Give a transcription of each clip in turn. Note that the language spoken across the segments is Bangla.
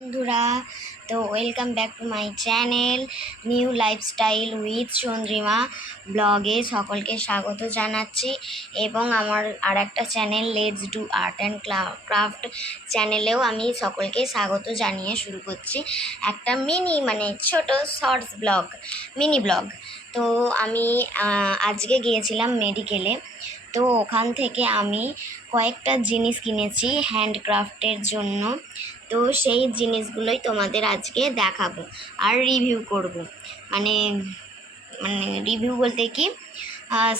বন্ধুরা, তো welcome back to my channel new lifestyle with Chandrima ব্লগে সকলকে স্বাগত জানাচ্ছি। এবং আমার আর একটা channel let's do art and craft চ্যানেলেও আমি সকলকে স্বাগত জানিয়ে শুরু করছি একটা ছোট শর্টস ব্লগ, মিনি ব্লগ। তো আমি আজকে গিয়েছিলাম মেডিকেলে। তো ওখান থেকে আমি কয়েকটা জিনিস কিনেছি হ্যান্ডক্রাফটের জন্য। তো সেই জিনিসগুলোই তোমাদের আজকে দেখাবো আর রিভিউ করব। মানে মানে রিভিউ বলতে কি,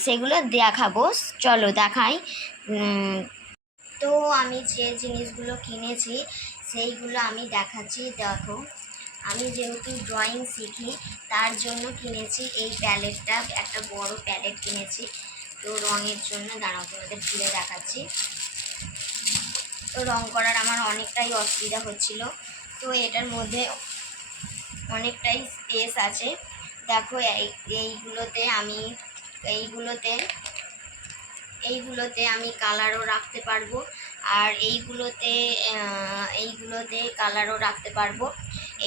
সেগুলো দেখাবো। চলো দেখাই। তো আমি যে জিনিসগুলো কিনেছি সেইগুলো আমি দেখাচ্ছি। দেখো, আমি যেহেতু ড্রয়িং শিখি তার জন্য কিনেছি এই প্যালেটটা, একটা বড় প্যালেট কিনেছি। তো রঙের জন্য দাঁড়াও তোমাদের খুলে দেখাচ্ছি। তো রং করার আমার অনেকটাই অসুবিধা হচ্ছিল। তো এটার মধ্যে অনেকটাই স্পেস আছে। দেখো এইগুলোতে আমি কালারও রাখতে পারবো, আর এইগুলোতে কালারও রাখতে পারবো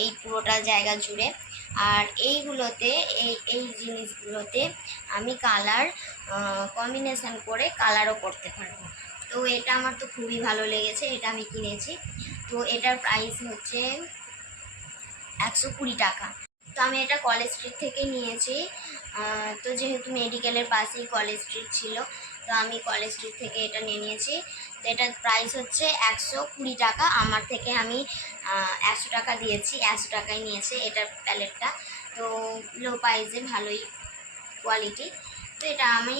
এই পুরোটা জায়গা জুড়ে। আর এই জিনিসগুলোতে আমি কালার কম্বিনেশন করে কালারও করতে পারবো। তো এটা আমার তো খুবই ভালো লেগেছে, এটা আমি কিনেছি। তো এটার প্রাইস হচ্ছে 120 টাকা। তো আমি এটা কলেজ স্ট্রিট থেকে নিয়েছি। তো যেহেতু মেডিকেলের পাশেই কলেজ স্ট্রিট ছিল, তো আমি কলেজ স্ট্রিট থেকে এটা নিয়েছি। তো এটার প্রাইস হচ্ছে 120 টাকা। আমার থেকে আমি 100 টাকা দিয়েছি, 100 টাকায় নিয়েছে এটার প্যালেটটা। তো লো প্রাইসে, ভালোই কোয়ালিটি। তো এটা আমি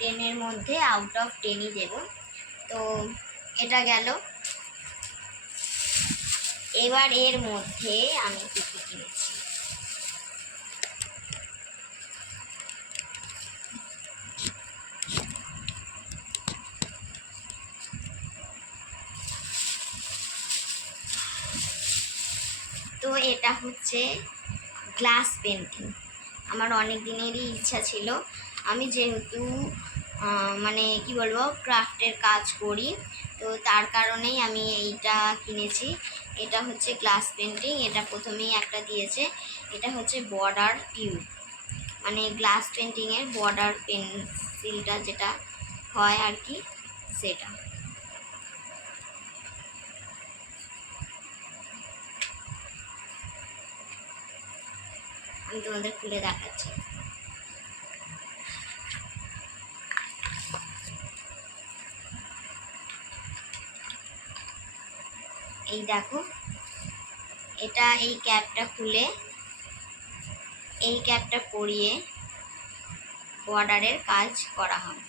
10-এর মধ্যে আউট অফ 10ই দেবো। তো এটা গেল। এবার এর মধ্যে আমি কী কী কিনেছি। তো এটা হচ্ছে গ্লাস পেন্টিং। আমার অনেক দিনেরই ইচ্ছা ছিল। আমি যেহেতু কি বলবো, ক্রাফটের কাজ করি, তো তার কারণেই আমি এইটা কিনেছি। এটা হচ্ছে গ্লাস পেন্টিং। এটা প্রথমেই একটা দিয়েছে, এটা হচ্ছে বর্ডার টিউব, মানে গ্লাস পেন্টিংয়ের বর্ডার পেন্সিলটা যেটা হয় আর কি, সেটা। আমি তোমাদের খুলে দেখাচ্ছি। এই দেখো, এটা এই ক্যাপটা খুলে এই ক্যাপটা পরিয়ে বর্ডারের কাজ করা হয়।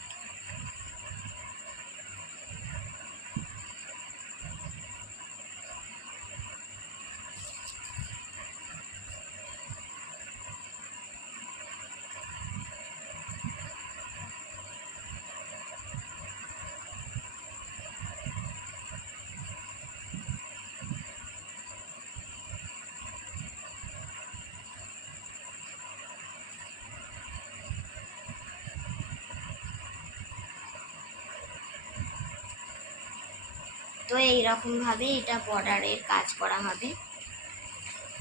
তো এইরকমভাবে এটা বর্ডারের কাজ করা হবে।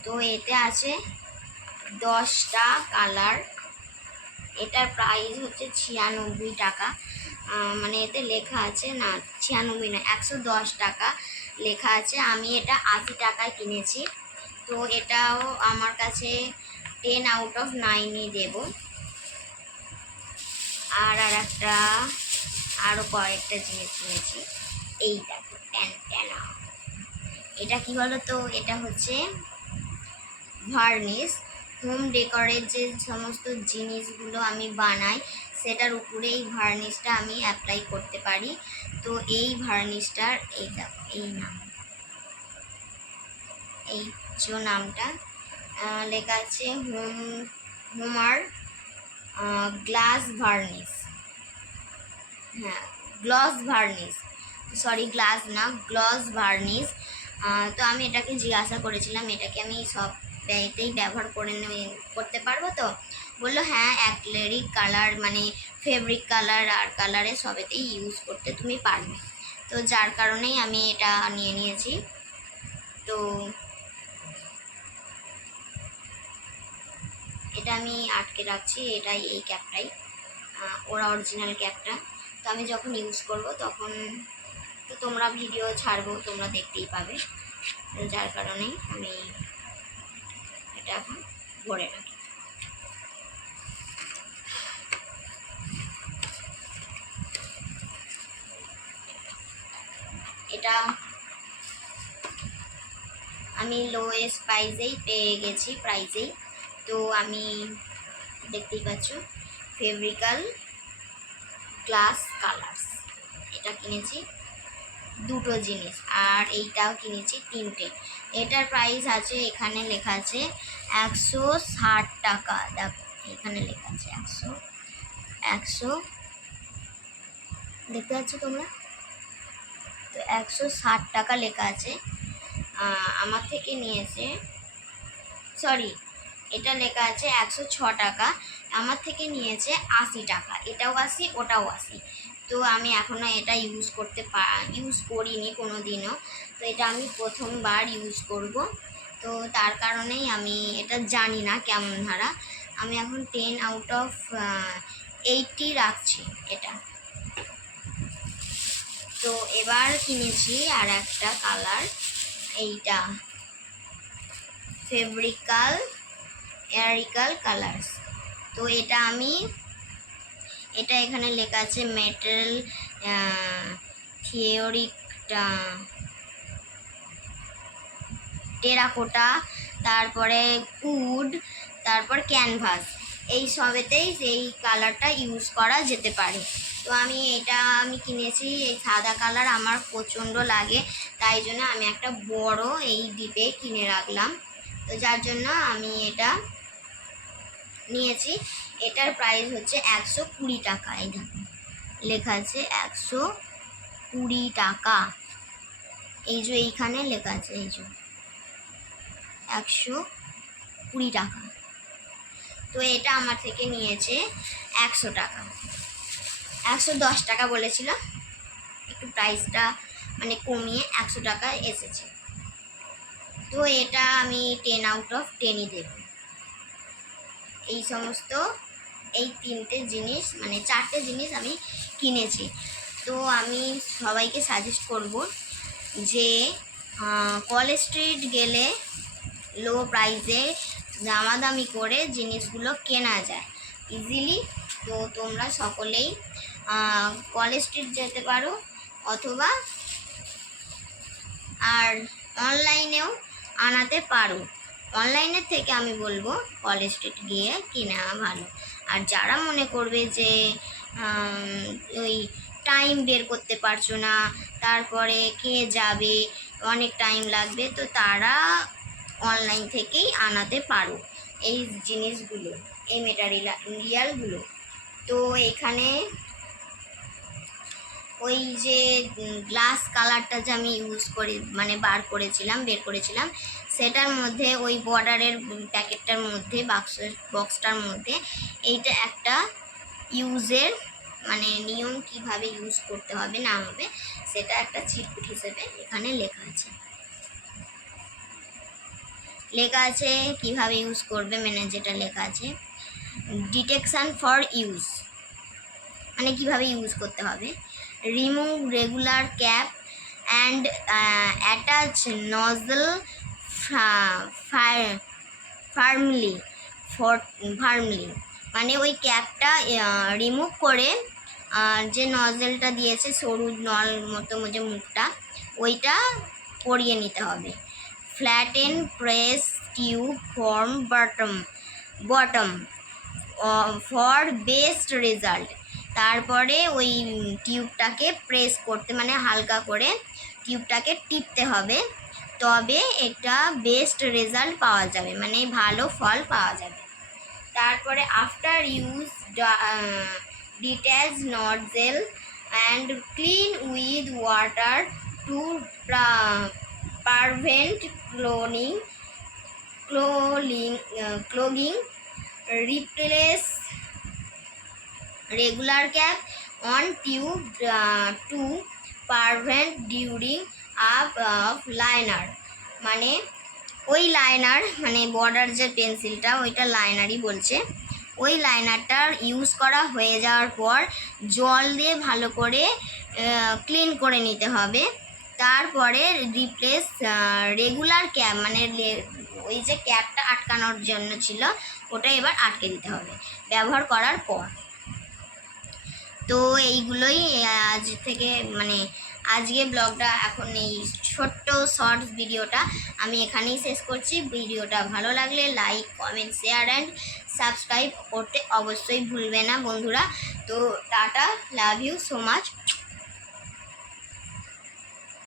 তো এতে আছে 10টা কালার। এটার প্রাইস হচ্ছে 96 টাকা। মানে এতে লেখা আছে, না 96 না, 110 টাকা লেখা আছে। আমি এটা 80 টাকায় কিনেছি। তো এটাও আমার কাছে 10 আউট অফ 9ই দেব। আরও কয়েকটা জিনিস কিনেছি। এই দেখো, ট্যানা। এটা কি বলো তো, এটা হচ্ছে ভার্নিশ। হোম ডেকোরের যে সমস্ত জিনিসগুলো আমি বানাই সেটার উপরে এই ভার্নিশটা আমি অ্যাপ্লাই করতে পারি। তো এই ভার্নিশটার এই দেখো, এই যে নামটা লেখা আছে, হোমার গ্লাস ভার্নিশ। হ্যাঁ, গ্লস ভার্নিশ, সরি গ্লাস না, গ্লস ভার্নিশ। তো আমি এটাকে জিজ্ঞাসা করেছিলাম, এটাকে আমি সব এতেই ব্যবহার করতে পারবো? তো বললো হ্যাঁ, অ্যাক্রিলিক কালার মানে ফেব্রিক কালার আর কালারে সবেতেই ইউজ করতে তুমি পারবে। তো যার কারণেই আমি এটা নিয়েছি। তো এটা আমি আটকে রাখছি, এটাই এই ক্যাপটাই ওরা অরিজিনাল ক্যাপটা। তো আমি যখন ইউজ করব তখন তো তোমরা ভিডিও ছাড়বো, তোমরা দেখতেই পাবে, তো যার কারণেই আমি এটা এখন ভরে রাখি। এটা আমি লোয়েস্ট প্রাইসেই পেয়ে গেছি, প্রাইসেই। তো আমি দেখতেই পাচ্ছ ফেব্রিক্যাল গ্লাস কালার্স, এটা কিনেছি দুটো জিনিস, আর এইটাও কিনেছি তিনটে। এটার প্রাইস আছে, এখানে লেখা আছে 160 টাকা। দেখো এখানে লেখা আছে 100 দেখতে পাচ্ছ তোমরা, তো 160 টাকা লেখা আছে। আমার থেকে নিয়েছে, সরি, এটা লেখা আছে 106 টাকা, আমার থেকে নিয়েছে 80 টাকা। এটাও 80, ওটাও 80। তো আমি এখনও এটা ইউজ করিনি কোনো দিনও, তো এটা আমি প্রথমবার ইউজ করব। তো তার কারণেই আমি এটা জানি না কেমন ধারা। আমি এখন 10 আউট অফ 80 রাখছি এটা। তো এবার কিনেছি আর একটা কালার, এইটা ফেব্রিক্যাল এরিক্যাল কালার্স। তো এটা এখানে লেখা আছে মেটাল থিওরিক টেরাকোটা, তারপরে উড, তারপর ক্যানভাস, এই সবেতেই এই কালারটা ইউজ করা যেতে পারে। তো আমি কিনেছি, এই সাদা কালার আমার প্রচণ্ড লাগে, তাই জন্য আমি একটা বড় এই ডিপে কিনে রাখলাম। তো যার জন্য আমি এটা নিয়েছি। এটার প্রাইস হচ্ছে 120 টাকা। এই দেখুন লেখা আছে 120 টাকা, এই যে এইখানে লেখা আছে, এই যে 120 টাকা। তো এটা আমার থেকে নিয়েছে 100 টাকা, 110 টাকা বলেছিল, একটু প্রাইসটা মানে কমিয়ে 100 টাকা এসেছে। তো এটা আমি 10 আউট অফ 10ই দেব। এই সমস্ত এই তিনটে জিনিস মানে 4টে জিনিস আমি কিনেছি। তো আমি সবাইকে সাজেস্ট করব যে কলেজ স্ট্রিট গেলে লো প্রাইসে দামাদামি করে জিনিসগুলো কেনা যায় ইজিলি। তো তোমরা সকলেই কলেজ স্ট্রিট যেতে পারো, অথবা আর অনলাইনেও আনাতে পারো। অনলাইনের থেকে আমি বলবো কলেজ স্ট্রিট গিয়ে কেনা ভালো। আর যারা মনে করবে যে ওই টাইম বের করতে পারছো না, তারপরে কে যাবে, অনেক টাইম লাগবে, তো তারা অনলাইন থেকেই আনাতে পারো এই জিনিসগুলো, এই মেটেরিয়ালগুলো। তো এখানে ওই যে গ্লাস কালারটা যে আমি বের করেছিলাম, সেটার মধ্যে ওই বর্ডারের প্যাকেটটার মধ্যে বক্সটার মধ্যে এইটা একটা ইউজের মানে নিয়ম কিভাবে ইউজ করতে হবে না হবে সেটা একটা চিরকুট হিসেবে এখানে লেখা আছে কিভাবে ইউজ করবে, মানে যেটা লেখা আছে ডিটেকশন ফর ইউজ, মানে কিভাবে ইউজ করতে হবে। Remove regular cap and attach nozzle firmly, মানে ওই ক্যাপটা রিমুভ করে যে নজলটা দিয়েছে সরু নল মতো যে মুখটা, ওইটা পরিয়ে নিতে হবে। Flatten press tube form bottom for best result. তারপরে ওই টিউবটাকে প্রেস করতে মানে হালকা করে টিউবটাকে টিপতে হবে, তবে এটা বেস্ট রেজাল্ট পাওয়া যাবে, মানে ভালো ফল পাওয়া যাবে। তারপরে after use detach nozzle and clean with water to prevent clogging replace regular cap on tube to prevent during up of liner, মানে ওই লাইনার মানে বর্ডার যে পেন্সিলটা ওইটা লাইনারই বলছে, ওই লাইনারটার ইউজ করা হয়ে যাওয়ার পর জল দিয়ে ভালো করে ক্লিন করে নিতে হবে। তারপরে রিপ্লেস রেগুলার ক্যাপ মানে ওই যে ক্যাপটা আটকানোর জন্য ছিল ওটা এবার আটকে দিতে হবে ব্যবহার করার পর। তো এইগুলোই আজ থেকে মানে আজকে ব্লগটা এখন এই ছোট্ট শর্টস ভিডিওটা আমি এখানেই শেষ করছি। ভিডিওটা ভালো লাগলে like comment share and subscribe করতে অবশ্যই ভুলবে না বন্ধুরা। তো tata, love you so much.